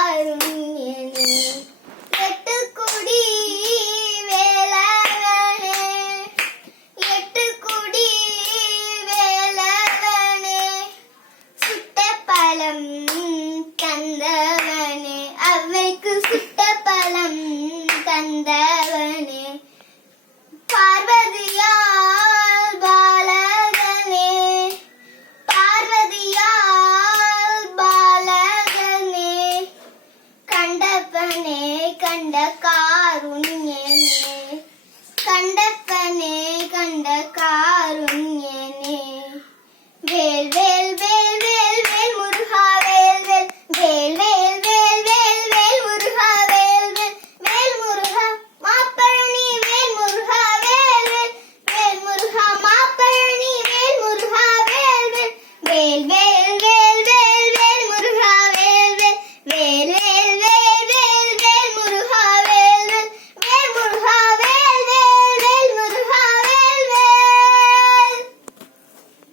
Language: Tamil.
காருண்யனே எட்டுக்குடி வேலவனே எட்டுக்குடி வேலவனே சுட்ட பழம் தந்தவனே அவ்வைக்கு சுட்ட பழம் தந்தவனே பார்வதியால் பாலகனே பார்வதியால் பாலகனே கண்டப்பனே கண்ட காருண்யனே கண்டப்பனே கண்ட